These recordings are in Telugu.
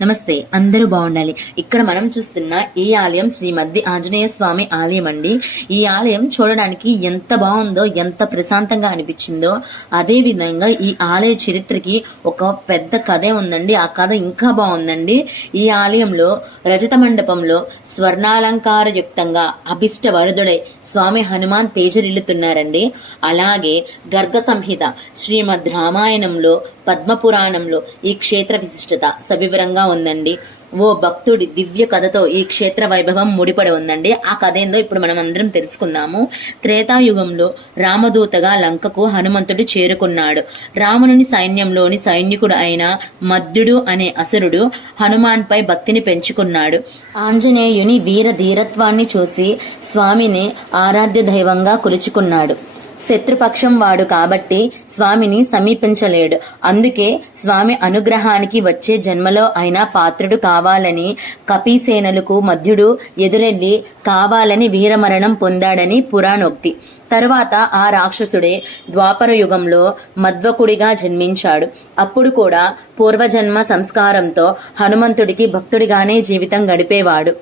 నమస్తే, అందరూ బాగుండాలి. ఇక్కడ మనం చూస్తున్న ఈ ఆలయం శ్రీ మద్ది ఆంజనేయ స్వామి ఆలయం అండి. ఈ ఆలయం చూడడానికి ఎంత బాగుందో, ఎంత ప్రశాంతంగా అనిపించిందో, అదే విధంగా ఈ ఆలయ చరిత్రకి ఒక పెద్ద కథే ఉందండి. ఆ కథ ఇంకా బాగుందండి. ఈ ఆలయంలో రజత మండపంలో స్వర్ణాలంకార యుక్తంగా అభిష్ట వరదుడై స్వామి హనుమాన్ తేజరిల్లుతున్నారండి. అలాగే గర్గ సంహిత శ్రీమద్ రామాయణంలో పద్మపురాణంలో ఈ క్షేత్ర విశిష్టత సవివరంగా ఉందండి. ఓ భక్తుడి దివ్య కథతో ఈ క్షేత్ర వైభవం ముడిపడి ఉందండి. ఆ కథ ఏందో ఇప్పుడు మనం అందరం తెలుసుకుందాము. త్రేతాయుగంలో రామదూతగా లంకకు హనుమంతుడు చేరుకున్నాడు. రాముని సైన్యంలోని సైనికుడు అయిన మద్దుడు అనే అసురుడు హనుమాన్ పై భక్తిని పెంచుకున్నాడు. ఆంజనేయుని వీర ధీరత్వాన్ని చూసి స్వామిని ఆరాధ్య దైవంగా కొలుచుకున్నాడు. శత్రుపక్షం వాడు కాబట్టి స్వామిని సమీపించలేడు. అందుకే స్వామి అనుగ్రహానికి వచ్చే జన్మలో అయినా పాత్రుడు కావాలని కపీసేనలకు మధ్యుడు ఎదురెళ్లి కావాలని వీరమరణం పొందాడని పురాణోక్తి. తరువాత ఆ రాక్షసుడే ద్వాపర యుగంలో మధ్వకుడిగా జన్మించాడు. అప్పుడు కూడా పూర్వజన్మ సంస్కారంతో హనుమంతుడికి భక్తుడిగానే జీవితం గడిపేవాడు.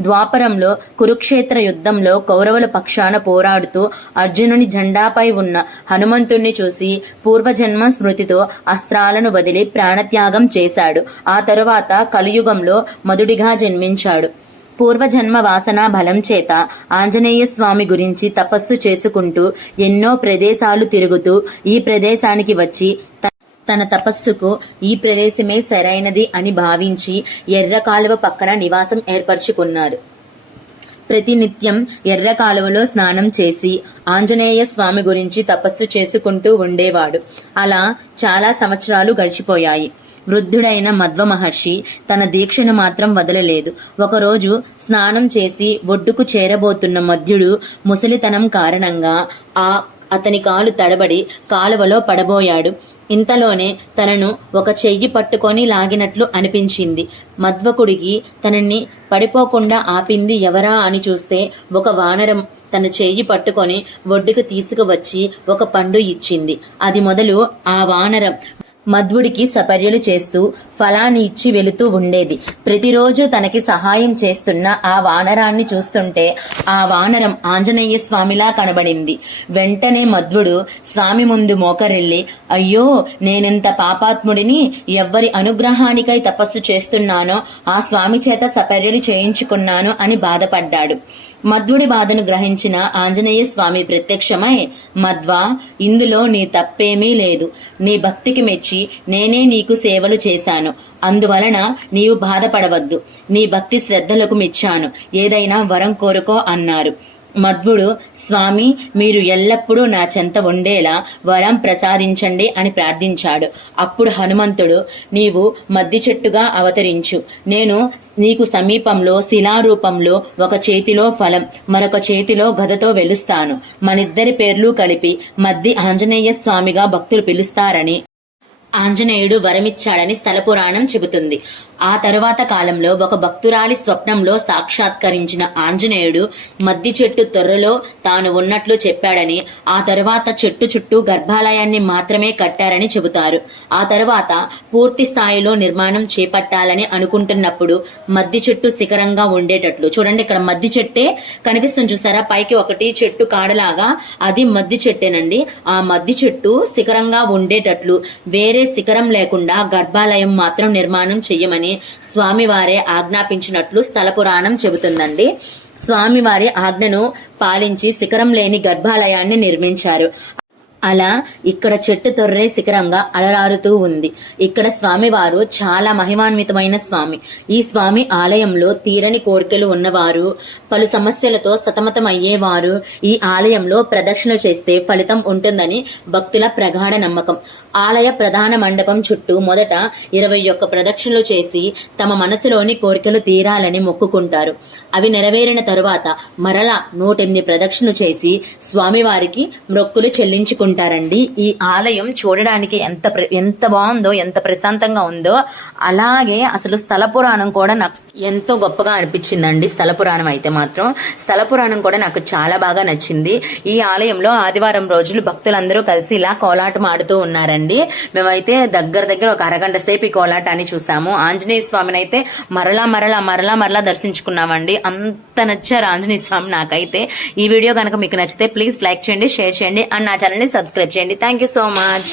ద్వాపరంలో కురుక్షేత్ర యుద్ధంలో కౌరవుల పక్షాన పోరాడుతూ అర్జునుని జెండాపై ఉన్న హనుమంతుణ్ణి చూసి పూర్వజన్మ స్మృతితో అస్త్రాలను వదిలి ప్రాణత్యాగం చేశాడు. ఆ తరువాత కలియుగంలో మధుడిగా జన్మించాడు. పూర్వజన్మ వాసన బలం చేత ఆంజనేయ స్వామి గురించి తపస్సు చేసుకుంటూ ఎన్నో ప్రదేశాలు తిరుగుతూ ఈ ప్రదేశానికి వచ్చి తన తపస్సుకు ఈ ప్రదేశమే సరైనది అని భావించి ఎర్ర కాలువ పక్కన నివాసం ఏర్పరచుకున్నారు. ప్రతినిత్యం ఎర్ర కాలువలో స్నానం చేసి ఆంజనేయ స్వామి గురించి తపస్సు చేసుకుంటూ ఉండేవాడు. అలా చాలా సంవత్సరాలు గడిచిపోయాయి. వృద్ధుడైన మధ్వ మహర్షి తన దీక్షను మాత్రం వదలలేదు. ఒకరోజు స్నానం చేసి ఒడ్డుకు చేరబోతున్న మధ్యుడు ముసలితనం కారణంగా అతని కాలు తడబడి కాలువలో పడబోయాడు. ఇంతలోనే తనను ఒక చెయ్యి పట్టుకొని లాగినట్లు అనిపించింది. మధ్వకుడికి తనని పడిపోకుండా ఆపింది ఎవరా అని చూస్తే ఒక వానరం తన చెయ్యి పట్టుకొని ఒడ్డుకు తీసుకువచ్చి ఒక పండు ఇచ్చింది. అది మొదలు ఆ వానరం మధ్వుడికి సపర్యలు చేస్తూ ఫలాన్ని ఇచ్చి వెళుతూ ఉండేది. ప్రతిరోజు తనకి సహాయం చేస్తున్న ఆ వానరాన్ని చూస్తుంటే ఆ వానరం ఆంజనేయ స్వామిలా కనబడింది. వెంటనే మధ్వుడు స్వామి ముందు మోకరిల్లి, అయ్యో, నేనెంత పాపాత్ముడిని, ఎవ్వరి అనుగ్రహానికై తపస్సు చేస్తున్నానో ఆ స్వామి చేత సపర్యలు చేయించుకున్నాను అని బాధపడ్డాడు. మధ్వుడి బాధను గ్రహించిన ఆంజనేయ స్వామి ప్రత్యక్షమై, మధ్వా, ఇందులో నీ తప్పేమీ లేదు. నీ భక్తికి మెచ్చి నేనే నీకు సేవలు చేశాను. అందువలన నీవు బాధపడవద్దు. నీ భక్తి శ్రద్ధలకు మెచ్చాను. ఏదైనా వరం కోరుకో అన్నారు. మధ్వుడు, స్వామి, మీరు ఎల్లప్పుడూ నా చెంత ఉండేలా వరం ప్రసాదించండి అని ప్రార్థించాడు. అప్పుడు హనుమంతుడు, నీవు మద్ది చెట్టుగా అవతరించు. నేను నీకు సమీపంలో శిలారూపంలో ఒక చేతిలో ఫలం, మరొక చేతిలో గదతో వెలుస్తాను. మనిద్దరి పేర్లు కలిపి మద్ది ఆంజనేయ స్వామిగా భక్తులు పిలుస్తారని ఆంజనేయుడు వరమిచ్చాడని స్థల పురాణం చెబుతుంది. ఆ తరువాత కాలంలో ఒక భక్తురాలి స్వప్నంలో సాక్షాత్కరించిన ఆంజనేయుడు మద్ది చెట్టు తొర్రలో తాను ఉన్నట్లు చెప్పాడని, ఆ తరువాత చెట్టు చుట్టూ గర్భాలయాన్ని మాత్రమే కట్టారని చెబుతారు. ఆ తరువాత పూర్తి స్థాయిలో నిర్మాణం చేపట్టాలని అనుకుంటున్నప్పుడు మద్ది చెట్టు శిఖరంగా ఉండేటట్లు, చూడండి ఇక్కడ మద్ది చెట్టే కనిపిస్తుంది చూసారా, పైకి ఒకటి చెట్టు కాడలాగా, అది మద్ది చెట్టేనండి. ఆ మద్ది చెట్టు శిఖరంగా ఉండేటట్లు వేరే శిఖరం లేకుండా గర్భాలయం మాత్రం నిర్మాణం చెయ్యమని స్వామివారే ఆజ్ఞాపించినట్లు స్థల పురాణం చెబుతుందండి. స్వామివారి ఆజ్ఞను పాలించి శిఖరం లేని గర్భాలయాన్ని నిర్మించారు. అలా ఇక్కడ చెట్టు తొర్రే శిఖరంగా అలరారుతూ ఉంది. ఇక్కడ స్వామివారు చాలా మహిమాన్వితమైన స్వామి. ఈ స్వామి ఆలయంలో తీరని కోరికలు ఉన్నవారు, పలు సమస్యలతో సతమతమయ్యేవారు ఈ ఆలయంలో ప్రదక్షిణ చేస్తే ఫలితం ఉంటుందని భక్తుల ప్రగాఢ నమ్మకం. ఆలయ ప్రధాన మండపం చుట్టూ మొదట 21 ప్రదక్షిణలు చేసి తమ మనసులోని కోరికలు తీరాలని మొక్కుకుంటారు. అవి నెరవేరిన తరువాత మరలా 108 ప్రదక్షిణలు చేసి స్వామివారికి మొక్కులు చెల్లించుకుంటారండి. ఈ ఆలయం చూడడానికి ఎంత బాగుందో, ఎంత ప్రశాంతంగా ఉందో, అలాగే అసలు స్థల పురాణం కూడా నాకు ఎంతో గొప్పగా అనిపించిందండి. స్థల పురాణం అయితే మాత్రం స్థల పురాణం కూడా నాకు చాలా బాగా నచ్చింది. ఈ ఆలయంలో ఆదివారం రోజులు భక్తులందరూ కలిసి ఇలా కోలాటం ఆడుతూ ఉన్నారండి. జరిగిందండి. మేమైతే దగ్గర ఒక అరగంట సేపు ఈ కోలాటాన్ని చూసాము. ఆంజనేయ స్వామిని అయితే మరలా దర్శించుకున్నామండి. అంత నచ్చారు ఆంజనేయ స్వామి నాకైతే. ఈ వీడియో కనుక మీకు నచ్చితే ప్లీజ్ లైక్ చేయండి, షేర్ చేయండి అండ్ నా ఛానల్ ని సబ్స్క్రైబ్ చేయండి. Thank you so much.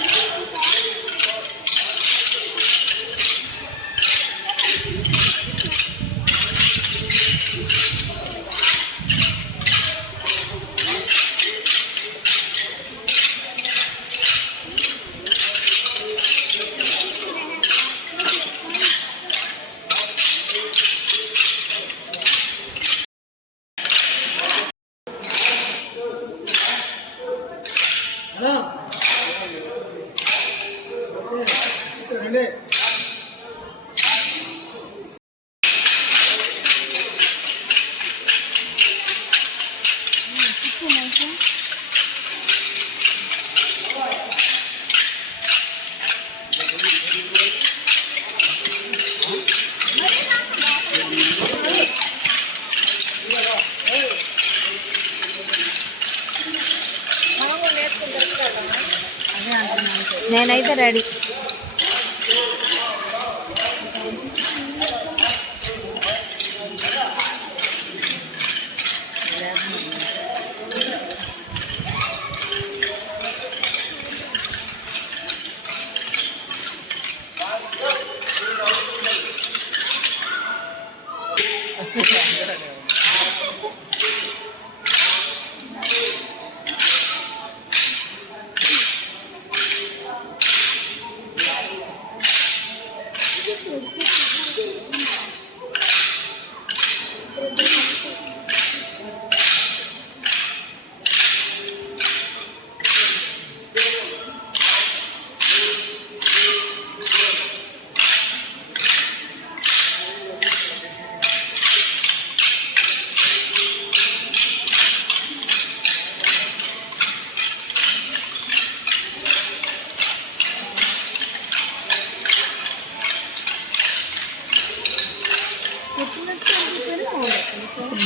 నేనైతే రెడీ.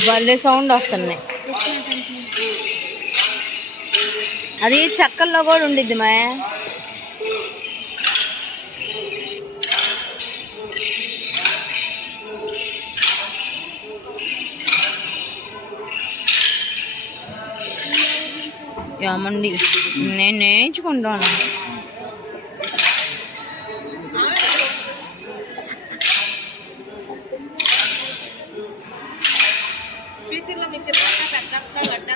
భలే సౌండ్ వస్తున్నాయి. అది చక్కల్లో కూడా ఉండిద్ది మా. ఏమండి నేను నేర్చుకుంటాను. మీ చిత్రంగా పెద్ద